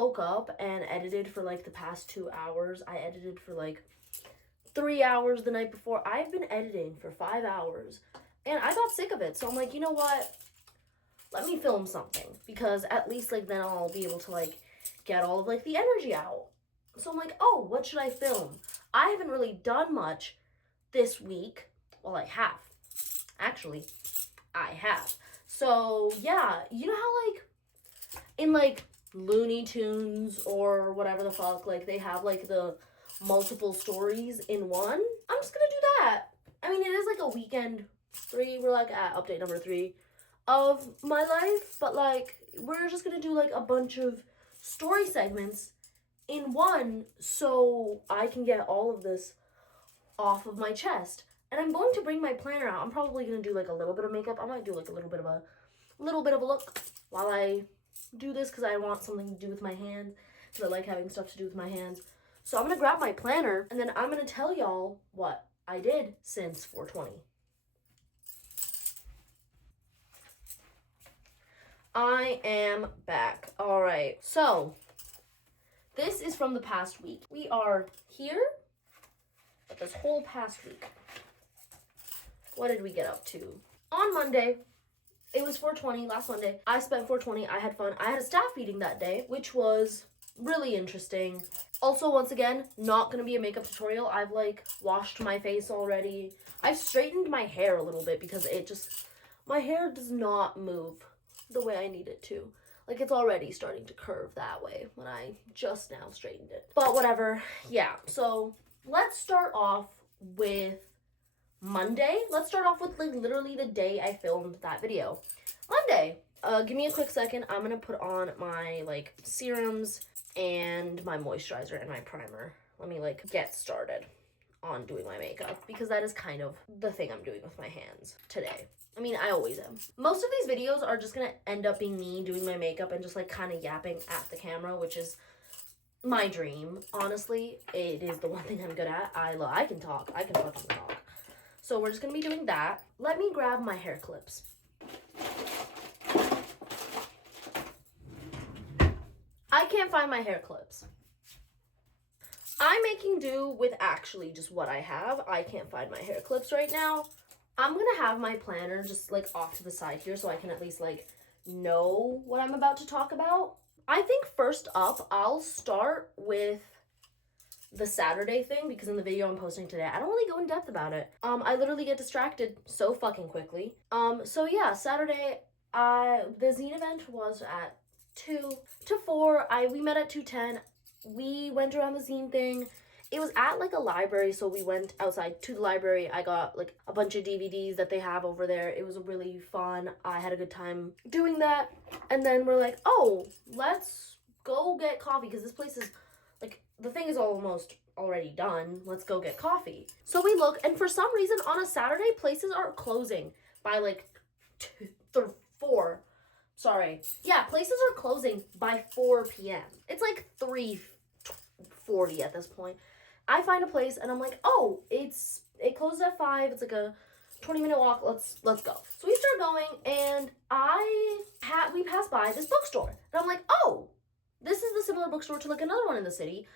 woke up and edited for like the past 2 hours. I edited for like 3 hours the night before. I've been editing for 5 hours and I got sick of it. So I'm like, you know what? Let me film something, because at least like then I'll be able to like get all of like the energy out. So I'm like, oh, what should I film? I haven't really done much this week. Well, I have. Actually, I have. So yeah, you know how like in like Looney Tunes or whatever the fuck, like they have like the multiple stories in one? I'm just gonna do that. I mean, it is like a weekend 3. We're like at update number 3 of my life, but like we're just gonna do like a bunch of story segments in one so I can get all of this off of my chest. And I'm going to bring my planner out. I'm probably gonna do like a little bit of makeup. I might do like a little bit of a look while I do this, because I want something to do with my hands, because I like having stuff to do with my hands. So I'm gonna grab my planner and then I'm gonna tell y'all what I did since 420. I am back. All right, so this is from the past week. We are here, but this whole past week, what did we get up to? On Monday, it was 420, last Monday. I spent 420, I had fun. I had a staff meeting that day, which was really interesting. Also, once again, not gonna be a makeup tutorial. I've like washed my face already. I've straightened my hair a little bit because my hair does not move the way I need it to. Like, it's already starting to curve that way when I just now straightened it. But whatever, yeah. So let's start off with Monday. Let's start off with like literally the day I filmed that video. Monday. Give me a quick second. I'm gonna put on my like serums and my moisturizer and my primer. Let me like get started on doing my makeup, because that is kind of the thing I'm doing with my hands today. I mean, I always am. Most of these videos are just gonna end up being me doing my makeup and just like kind of yapping at the camera, which is my dream. Honestly, it is the one thing I'm good at. I can talk. I can fucking talk. So we're just gonna be doing that. Let me grab my hair clips. I can't find my hair clips. I'm making do with actually just what I have. I can't find my hair clips right now. I'm gonna have my planner just like off to the side here so I can at least like know what I'm about to talk about. I think first up, I'll start with the Saturday thing, because in the video I'm posting today, I don't really go in depth about it. I literally get distracted so fucking quickly. So yeah, Saturday, the zine event was at 2 to 4. We met at 2:10. We went around the zine thing. It was at like a library, so we went outside to the library. I got like a bunch of DVDs that they have over there. It was really fun. I had a good time doing that. And then we're like, oh, let's go get coffee, because this place is like, the thing is almost already done. Let's go get coffee. So we look, and for some reason on a Saturday, places are closing by like 4. Sorry. Yeah, places are closing by 4 p.m. It's like 3:40 at this point. I find a place and I'm like, oh, it closes at 5. It's like a 20-minute walk. Let's go. So we start going, and we pass by this bookstore, and I'm like, oh, this is the similar bookstore to like another one in the city.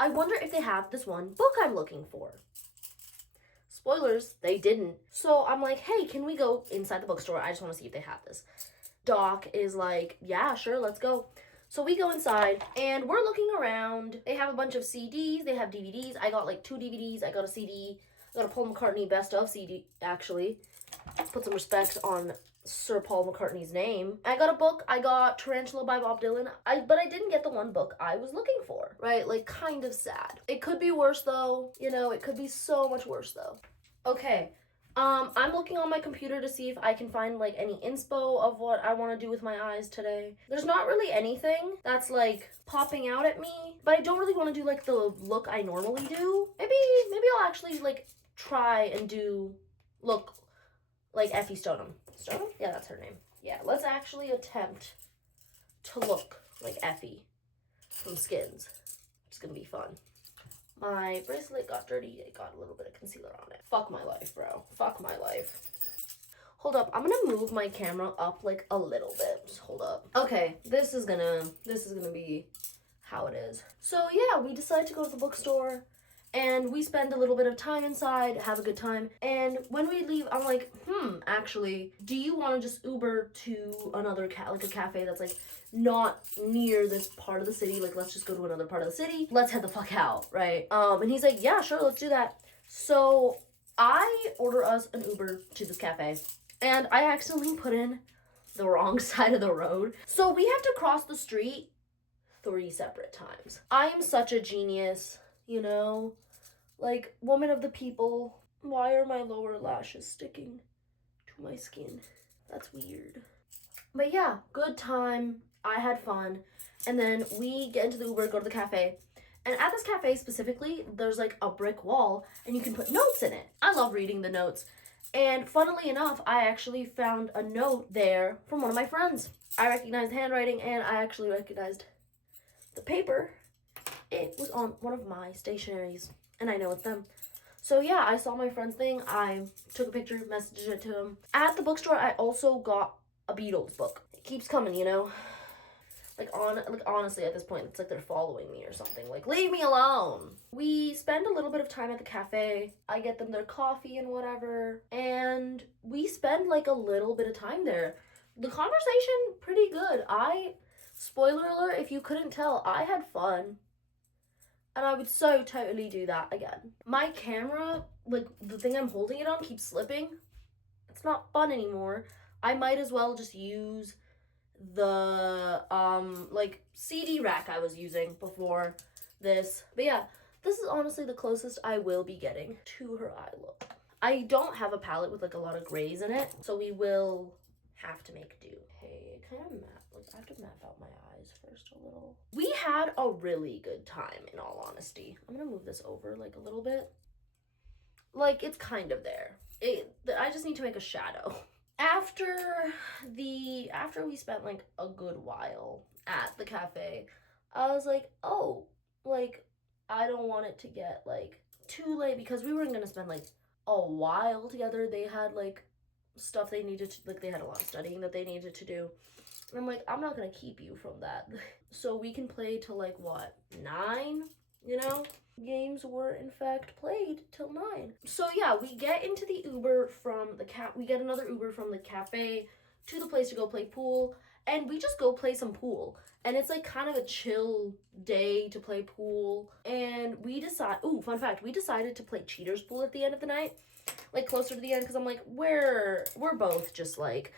I wonder if they have this one book I'm looking for. Spoilers, they didn't. So I'm like, hey, can we go inside the bookstore? I just want to see if they have this. Doc is like, yeah, sure, let's go. So we go inside and we're looking around. They have a bunch of CDs. They have DVDs. I got like 2 DVDs. I got a CD. I got a Paul McCartney best of CD, actually. Put some respect on Sir Paul McCartney's name. I got a book. I got Tarantula by Bob Dylan. But I didn't get the one book I was looking for, right? Like, kind of sad. It could be worse though. You know, it could be so much worse though. Okay. I'm looking on my computer to see if I can find like any inspo of what I want to do with my eyes today. There's not really anything that's like popping out at me, but I don't really want to do like the look I normally do. Maybe I'll actually like try and look like Effie Stoneham. Stoneham? Yeah, that's her name. Yeah, let's actually attempt to look like Effie from Skins. It's gonna be fun. My bracelet got dirty. It got a little bit of concealer on it. Fuck my life, bro. Fuck my life. Hold up. I'm gonna move my camera up like a little bit. Just hold up. Okay, this is gonna be how it is. So yeah, we decided to go to the bookstore and we spend a little bit of time inside, have a good time. And when we leave, I'm like, actually, do you want to just Uber to another like a cafe that's like not near this part of the city? Like, let's just go to another part of the city. Let's head the fuck out, right? And he's like, yeah, sure, let's do that. So I order us an Uber to this cafe, and I accidentally put in the wrong side of the road. So we have to cross the street 3 separate times. I am such a genius, you know? Like, woman of the people. Why are my lower lashes sticking to my skin? That's weird. But yeah, good time. I had fun. And then we get into the Uber, go to the cafe. And at this cafe specifically, there's like a brick wall and you can put notes in it. I love reading the notes. And funnily enough, I actually found a note there from one of my friends. I recognized the handwriting and I actually recognized the paper. It was on one of my stationaries and I know it's them. So yeah, I saw my friend's thing. I took a picture, messaged it to him. At the bookstore, I also got a Beatles book. It keeps coming, you know? Like honestly, at this point, it's like they're following me or something. Like, leave me alone. We spend a little bit of time at the cafe. I get them their coffee and whatever. And we spend like a little bit of time there. The conversation, pretty good. Spoiler alert, if you couldn't tell, I had fun. And I would so totally do that again. My camera, like the thing I'm holding it on, keeps slipping. It's not fun anymore. I might as well just use the like CD rack I was using before this. But yeah, this is honestly the closest I will be getting to her eye look. I don't have a palette with like a lot of grays in it, so we will have to make do. Hey, kind of I have to map out my eyes first a little. We had a really good time, in all honesty. I'm gonna move this over like a little bit. Like, it's kind of there. I just need to make a shadow. After we spent like a good while at the cafe, I was like, oh, like, I don't want it to get like too late because we weren't gonna spend like a while together. They had like stuff they needed to, like, they had a lot of studying that they needed to do. And I'm like, I'm not gonna keep you from that. So we can play till like what, 9, you know? Games were in fact played till 9. So yeah, we get into the Uber from we get another Uber from the cafe to the place to go play pool, and we just go play some pool. And it's like kind of a chill day to play pool. And fun fact, we decided to play cheaters pool at the end of the night, like closer to the end, because I'm like, we're both just like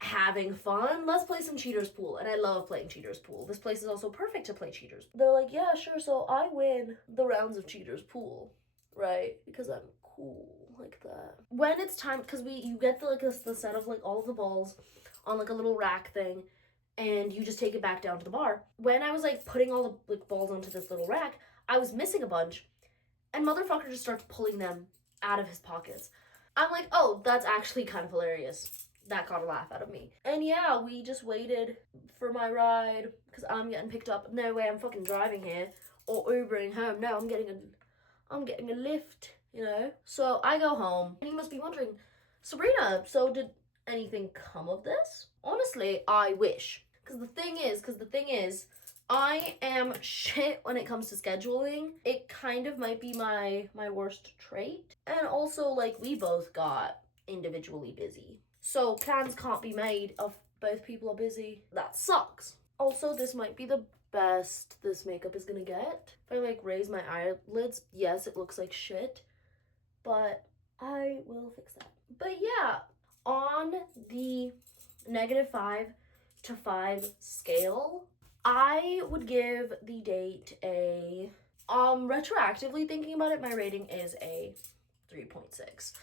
having fun. Let's play some cheaters pool. And I love playing cheaters pool. This place is also perfect to play cheaters. They're like, yeah, sure. So I win the rounds of cheaters pool, right? Because I'm cool like that. When it's time, because you get the set of like all of the balls on like a little rack thing, and you just take it back down to the bar. When I was like putting all the like balls onto this little rack, I was missing a bunch, and motherfucker just starts pulling them out of his pockets. I'm like, oh, that's actually kind of hilarious. That got a laugh out of me. And yeah, we just waited for my ride because I'm getting picked up. No way, I'm fucking driving here or Ubering home. No, I'm getting a lift, you know? So I go home and you must be wondering, Sabrina, so did anything come of this? Honestly, I wish. Because the thing is, I am shit when it comes to scheduling. It kind of might be my worst trait. And also, like, we both got individually busy. So plans can't be made if both people are busy. That sucks. Also, this might be the best this makeup is gonna get. If I like raise my eyelids, yes, it looks like shit, but I will fix that. But yeah, on the -5 to 5 scale, I would give the date a, retroactively thinking about it, my rating is a 3.6.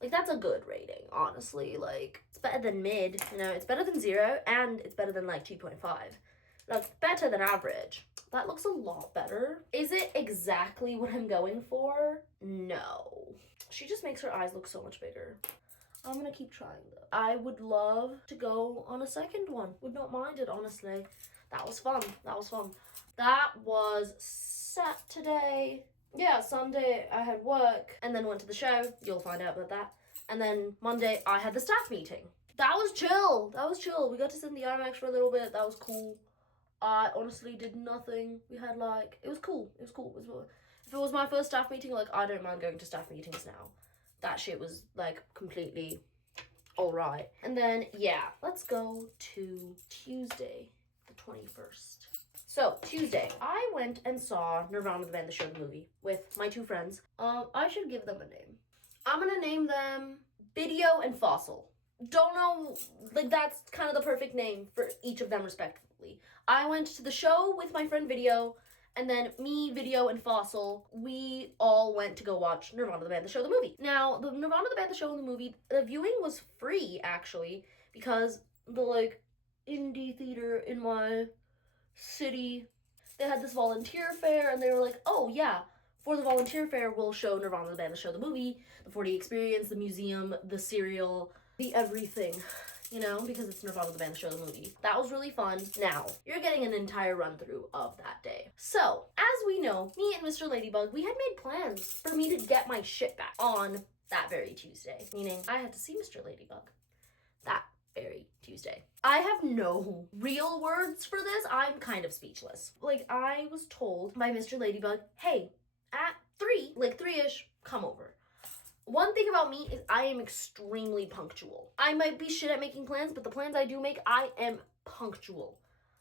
Like, that's a good rating, honestly. Like, it's better than mid, you know, it's better than 0, and it's better than, like, 2.5. That's better than average. That looks a lot better. Is it exactly what I'm going for? No. She just makes her eyes look so much bigger. I'm gonna keep trying, though. I would love to go on a second one. Would not mind it, honestly. That was fun. That was Saturday. Yeah, Sunday I had work and then went to the show. You'll find out about that. And then Monday I had the staff meeting. That was chill. We got to sit in the IMAX for a little bit. That was cool. I honestly did nothing. We had like, it was cool. It was cool. If it was my first staff meeting, like, I don't mind going to staff meetings now. That shit was like completely alright. And then, yeah, let's go to Tuesday, the 21st. So, Tuesday, I went and saw Nirvana the Band, the show, the movie, with my two friends. I should give them a name. I'm gonna name them Video and Fossil. Don't know, like, that's kind of the perfect name for each of them respectively. I went to the show with my friend Video, and then me, Video, and Fossil, we all went to go watch Nirvana the Band, the show, the movie. Now, the Nirvana the Band, the show, and the movie, the viewing was free, actually, because the, like, indie theater in my city, they had this volunteer fair, and they were like, oh, yeah, for the volunteer fair, we'll show Nirvana the Band, the show, the movie, the 4D experience, the museum, the cereal, the everything, you know, because it's Nirvana the Band, the show, the movie. That was really fun. Now, you're getting an entire run through of that day. So, as we know, me and Mr. Ladybug, we had made plans for me to get my shit back on that very Tuesday, meaning I had to see Mr. Ladybug that very Tuesday. I have no real words for this. I'm kind of speechless. Like, I was told by Mr. Ladybug, hey, at 3, like 3-ish, come over. One thing about me is I am extremely punctual. I might be shit at making plans, but the plans I do make, I am punctual.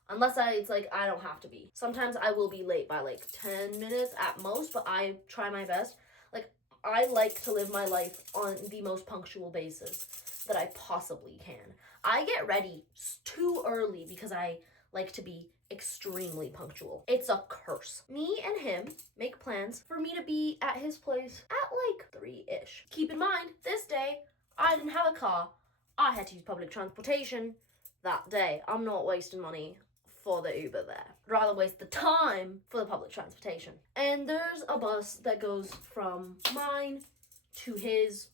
Unless it's like, I don't have to be. Sometimes I will be late by like 10 minutes at most, but I try my best. Like, I like to live my life on the most punctual basis that I possibly can. I get ready too early because I like to be extremely punctual. It's a curse. Me and him make plans for me to be at his place at like 3-ish. Keep in mind, this day, I didn't have a car. I had to use public transportation that day. I'm not wasting money for the Uber there. I'd rather waste the time for the public transportation. And there's a bus that goes from mine to his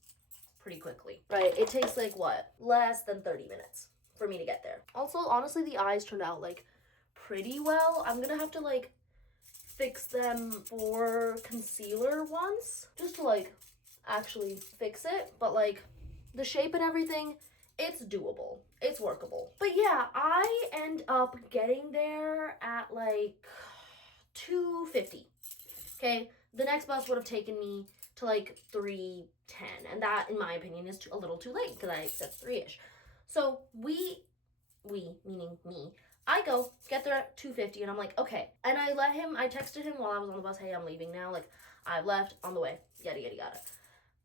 pretty quickly. Right, it takes like what? Less than 30 minutes for me to get there. Also, honestly, the eyes turned out like pretty well. I'm gonna have to like fix them for concealer once, just to like actually fix it, but like the shape and everything, it's doable, it's workable. But yeah, I end up getting there at like 2:50. Okay, the next bus would have taken me to like 3:10, and that, in my opinion, is a little too late because I said 3-ish. So we meaning me, I go get there at 2:50, and I'm like, okay. And I texted him while I was on the bus, hey, I'm leaving now. Like, I've left, on the way, yada, yada, yada.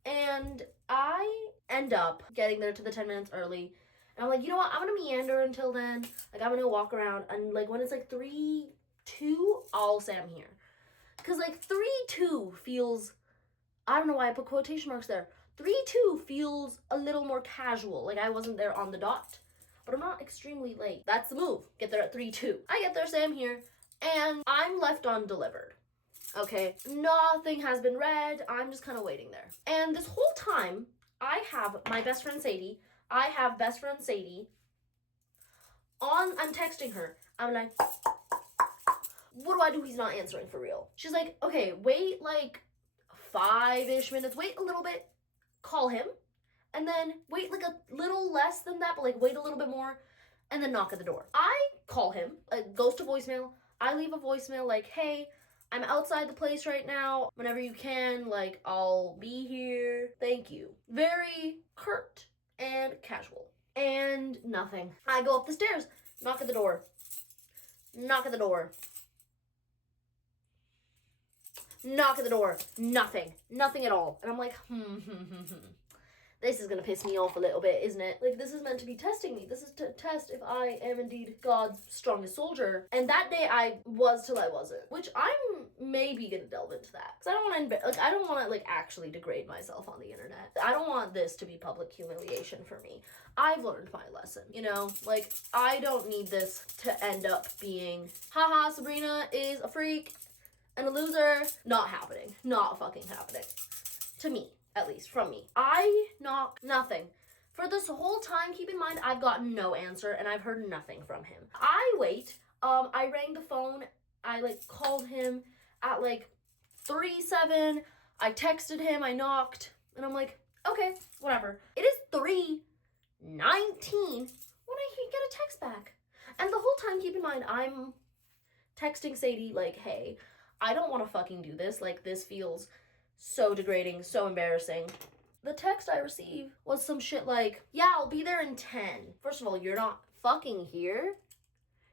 And I end up getting there to the 10 minutes early. And I'm like, you know what? I'm going to meander until then. Like, I'm going to walk around. And, like, when it's, like, 3:02, I'll say I'm here. Because, like, 3:02 feels, I don't know why I put quotation marks there. 3:02 feels a little more casual. Like, I wasn't there on the dot. But I'm not extremely late. That's the move. Get there at 3:02. I get there, say I'm here. And I'm left undelivered. Okay, nothing has been read. I'm just kind of waiting there. And this whole time, I have my best friend Sadie. I'm texting her. I'm like, what do I do? He's not answering for real. She's like, okay, wait like 5-ish minutes. Wait a little bit. Call him. And then wait like a little less than that, but like wait a little bit more. And then knock at the door. I call him. It goes to voicemail. I leave a voicemail like, hey, I'm outside the place right now. Whenever you can, like, I'll be here. Thank you. Very curt and casual. And nothing. I go up the stairs, knock at the door. Knock at the door. Knock at the door. Nothing. Nothing at all. And I'm like, This is gonna piss me off a little bit, isn't it? Like, this is meant to be testing me. This is to test if I am indeed God's strongest soldier. And that day I was till I wasn't, which I'm maybe gonna delve into that. Because I don't want to actually degrade myself on the internet. I don't want this to be public humiliation for me. I've learned my lesson, you know? Like, I don't need this to end up being, haha, Sabrina is a freak and a loser. Not happening. Not fucking happening. To me. At least, from me. I knock nothing. For this whole time, keep in mind, I've gotten no answer, and I've heard nothing from him. I wait. I rang the phone. I, called him at, 3:07. I texted him. I knocked. And I'm like, okay, whatever. It is 3:19 when I get a text back. And the whole time, keep in mind, I'm texting Sadie, like, hey, I don't want to fucking do this. Like, this feels so degrading, so embarrassing. The text I received was some shit like, yeah, I'll be there in 10. First of all, you're not fucking here.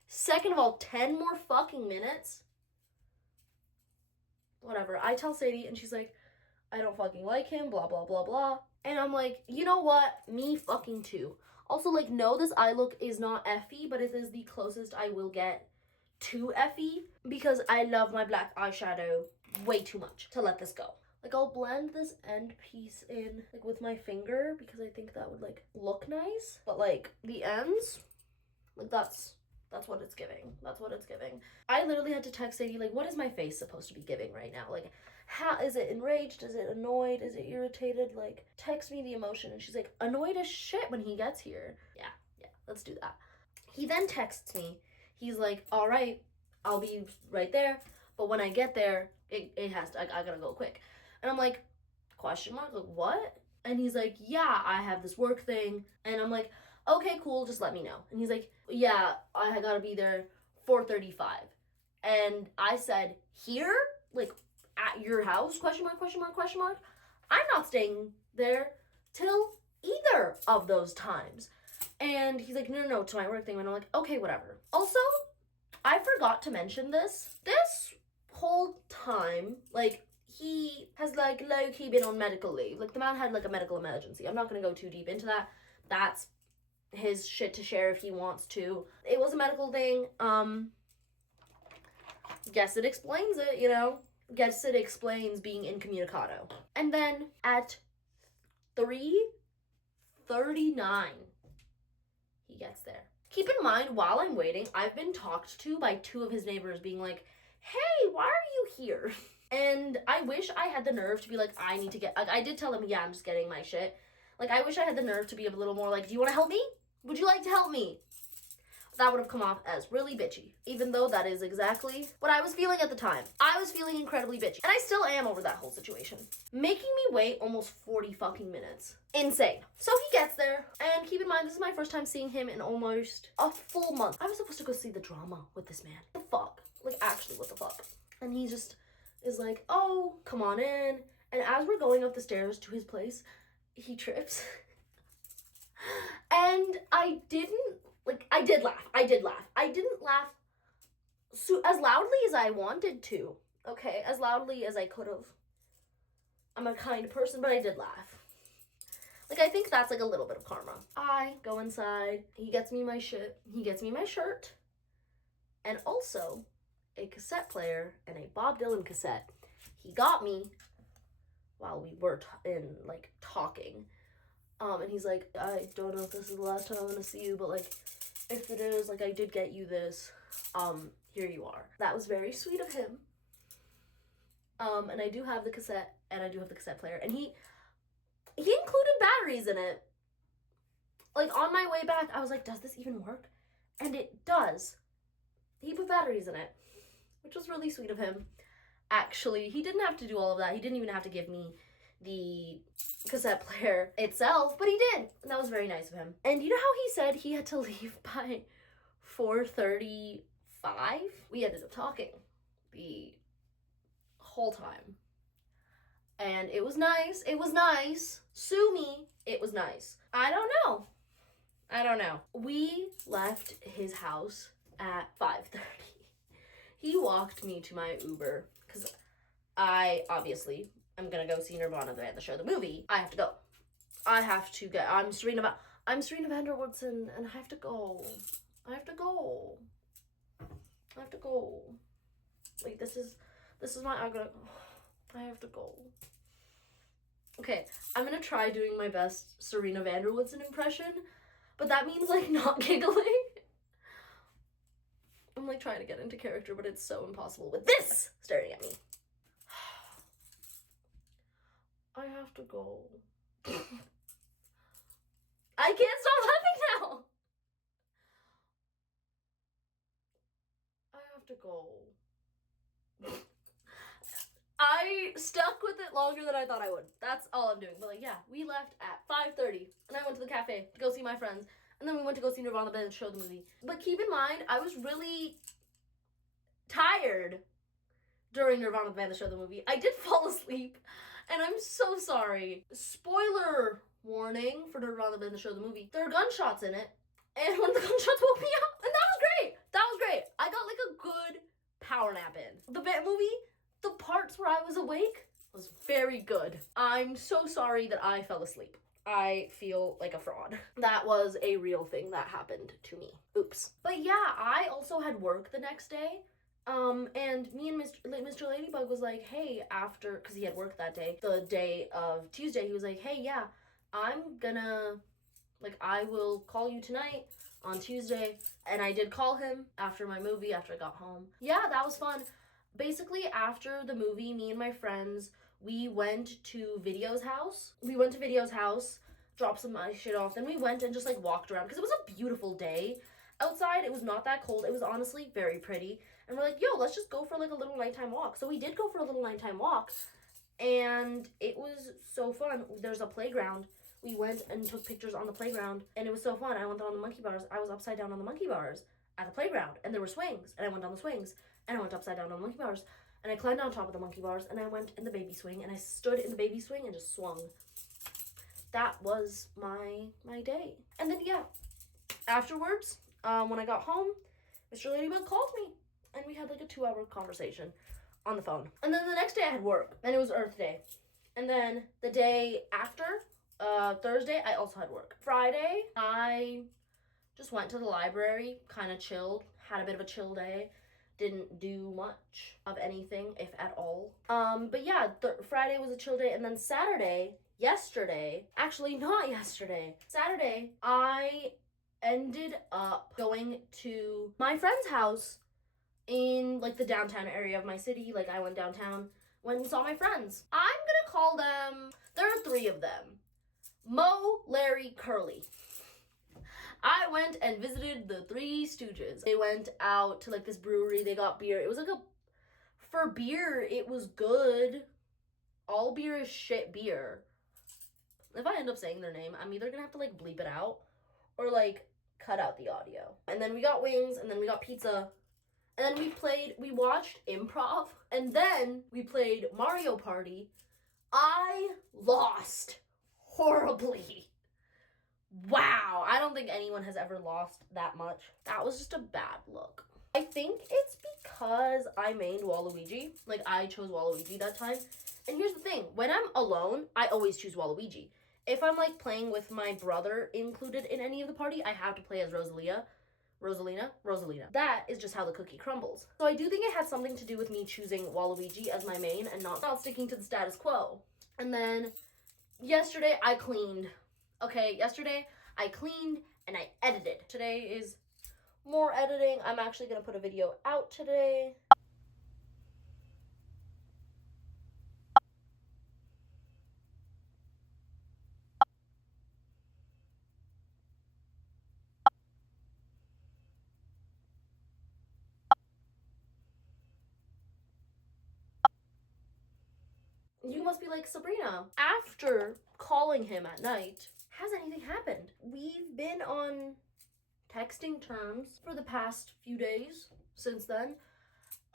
Second of all, 10 more fucking minutes. Whatever. I tell Sadie and she's like, I don't fucking like him, blah, blah, blah, blah. And I'm like, you know what? Me fucking too. Also, like, no, this eye look is not Effie, but it is the closest I will get to Effie because I love my black eyeshadow way too much to let this go. Like, I'll blend this end piece in, like, with my finger because I think that would, like, look nice. But, like, the ends, like, that's what it's giving. That's what it's giving. I literally had to text Sadie, like, what is my face supposed to be giving right now? Like, how is it enraged? Is it annoyed? Is it irritated? Like, text me the emotion. And she's like, annoyed as shit when he gets here. Yeah, let's do that. He then texts me. He's like, all right, I'll be right there. But when I get there, it has to, I gotta go quick. And I'm like, question mark? Like, what? And he's like, yeah, I have this work thing. And I'm like, okay, cool, just let me know. And he's like, yeah, I gotta be there 4:35. And I said, here? Like, at your house? Question mark, question mark, question mark. I'm not staying there till either of those times. And he's like, no, to my work thing. And I'm like, okay, whatever. Also, I forgot to mention this. This whole time, like, he has, like, low-key been on medical leave. Like, the man had, like, a medical emergency. I'm not gonna go too deep into that. That's his shit to share if he wants to. It was a medical thing. Guess it explains it, you know? Guess it explains being incommunicado. And then at 3:39, he gets there. Keep in mind, while I'm waiting, I've been talked to by 2 of his neighbors being like, hey, why are you here? And I wish I had the nerve to be like, I need to get, like, I did tell him, yeah, I'm just getting my shit. Like, I wish I had the nerve to be a little more like, do you want to help me? Would you like to help me? That would have come off as really bitchy, even though that is exactly what I was feeling at the time. I was feeling incredibly bitchy, and I still am over that whole situation. Making me wait almost 40 fucking minutes. Insane. So he gets there, and keep in mind, this is my first time seeing him in almost a full month. I was supposed to go see The Drama with this man. What the fuck? Like, actually, what the fuck? And he just is like, oh, come on in. And as we're going up the stairs to his place, he trips. And I did laugh. I didn't laugh as loudly as I wanted to. Okay, as loudly as I could have. I'm a kind person, but I did laugh. Like, I think that's like a little bit of karma. I go inside. He gets me my shit. He gets me my shirt. And also a cassette player and a Bob Dylan cassette. He got me while we were talking. And he's like, I don't know if this is the last time I'm gonna see you, but, like, if it is, like, I did get you this. Here you are. That was very sweet of him. And I do have the cassette, and I do have the cassette player. And he included batteries in it. Like, on my way back, I was like, does this even work? And it does. He put batteries in it, which was really sweet of him. Actually, he didn't have to do all of that. He didn't even have to give me the cassette player itself, but he did, and that was very nice of him. And you know how he said he had to leave by 4:35? We ended up talking the whole time, and it was nice. Sue me, it was nice. I don't know. We left his house at 5:30. He walked me to my Uber because I obviously I'm gonna go see Nirvana at the show, the movie. I have to go. I'm Serena van der Woodsen, and I have to go. Like, this is my, I have to go. Okay, I'm gonna try doing my best Serena van der Woodsen impression, but that means, like, not giggling. I'm, like, trying to get into character, but it's so impossible with this staring at me. I have to go. I can't stop laughing now. I have to go. I stuck with it longer than I thought I would. That's all I'm doing. But, like, yeah, we left at 5:30, and I went to the cafe to go see my friends, and then we went to go see Nirvana and show the movie. But keep in mind, I was really tired tired during Nirvana the Band, the show, the movie. I did fall asleep, and I'm so sorry. Spoiler warning for Nirvana the Band, the show, the movie. There are gunshots in it, and one of the gunshots woke me up, and that was great. That was great. I got like a good power nap in. The band movie, the parts where I was awake was very good. I'm so sorry that I fell asleep. I feel like a fraud. That was a real thing that happened to me. Oops. But yeah, I also had work the next day. And me and Mr. Ladybug was like, hey, after, because he had work that day, the day of Tuesday, he was like, hey, yeah, I'm gonna, like, I will call you tonight on Tuesday. And I did call him after my movie, after I got home. Yeah, that was fun. Basically, after the movie, me and my friends, we went to Video's house. Dropped some of my shit off. Then we went and just, like, walked around, because it was a beautiful day. Outside, it was not that cold. It was honestly very pretty. And we're like, yo, let's just go for, like, a little nighttime walk. So we did go for a little nighttime walk. And it was so fun. There's a playground. We went and took pictures on the playground. And it was so fun. I went on the monkey bars. I was upside down on the monkey bars at the playground. And there were swings. And I went on the swings. And I went upside down on the monkey bars. And I climbed on top of the monkey bars. And I went in the baby swing. And I stood in the baby swing and just swung. That was my day. And then, yeah, afterwards, when I got home, Mr. Ladybug called me, and we had like a 2-hour conversation on the phone. And then the next day I had work, and it was Earth Day. And then the day after, Thursday, I also had work. Friday, I just went to the library, kind of chilled, had a bit of a chill day. Didn't do much of anything, if at all. But yeah, Friday was a chill day, and then Saturday, actually not yesterday, Saturday, I ended up going to my friend's house in like the downtown area of my city. Like I went downtown, went and saw my friends. I'm gonna call them, there are 3 of them. Mo, Larry, Curly. I went and visited the 3 Stooges. They went out to like this brewery, they got beer. It was like for beer, it was good. All beer is shit beer. If I end up saying their name, I'm either gonna have to like bleep it out or like cut out the audio. And then we got wings, and then we got pizza, and then we watched improv, and then we played Mario Party. I lost horribly. Wow, I don't think anyone has ever lost that much. That was just a bad look. I think it's because I mained Waluigi. Like, I chose Waluigi that time. And here's the thing. When I'm alone, I always choose Waluigi. If I'm, like, playing with my brother included in any of the party, I have to play as Rosalina. That is just how the cookie crumbles. So I do think it had something to do with me choosing Waluigi as my main and not sticking to the status quo. And then yesterday, I cleaned. Okay, yesterday, I cleaned and I edited. Today is more editing. I'm actually going to put a video out today. You must be like, Sabrina, after calling him at night, has anything happened? We've been on texting terms for the past few days since then,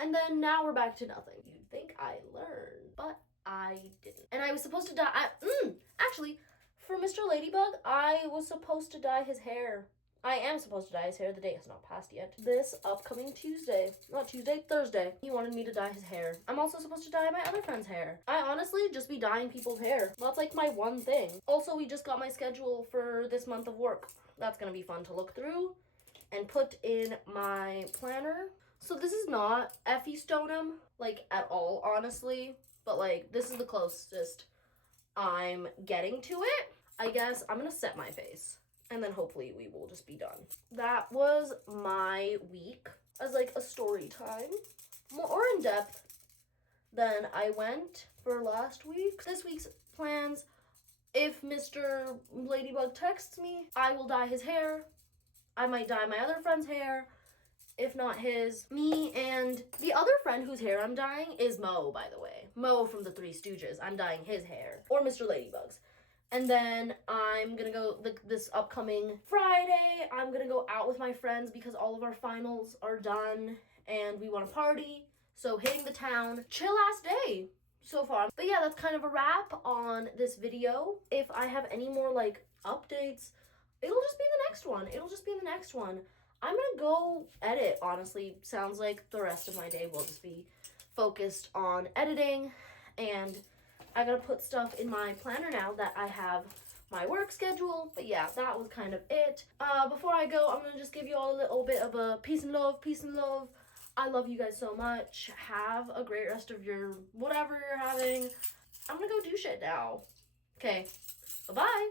and then now we're back to nothing. You'd think I learned, but I didn't. And I was supposed to dye, actually, for Mr. Ladybug, I was supposed to dye his hair. I am supposed to dye his hair. The day has not passed yet. This upcoming Thursday, he wanted me to dye his hair. I'm also supposed to dye my other friend's hair. I honestly just be dyeing people's hair. That's like my one thing. Also, we just got my schedule for this month of work. That's gonna be fun to look through and put in my planner. So this is not Effie Stoneham, like, at all, honestly. But, like, this is the closest I'm getting to it. I guess I'm gonna set my face. And then hopefully we will just be done. That was my week as like a story time. More in depth than I went for last week. This week's plans, if Mr. Ladybug texts me, I will dye his hair. I might dye my other friend's hair. If not his, me and the other friend whose hair I'm dyeing is Mo, by the way. Mo from the 3 Stooges. I'm dyeing his hair. Or Mr. Ladybug's. And then I'm gonna go, this upcoming Friday, I'm gonna go out with my friends because all of our finals are done and we want to party. So hitting the town, chill ass day so far. But yeah, that's kind of a wrap on this video. If I have any more like updates, it'll just be the next one. It'll just be the next one. I'm gonna go edit, honestly. Sounds like the rest of my day will just be focused on editing, and I gotta put stuff in my planner now that I have my work schedule. But yeah, that was kind of it. Before I go, I'm gonna just give you all a little bit of a peace and love, peace and love. I love you guys so much. Have a great rest of your whatever you're having. I'm gonna go do shit now. Okay, bye-bye.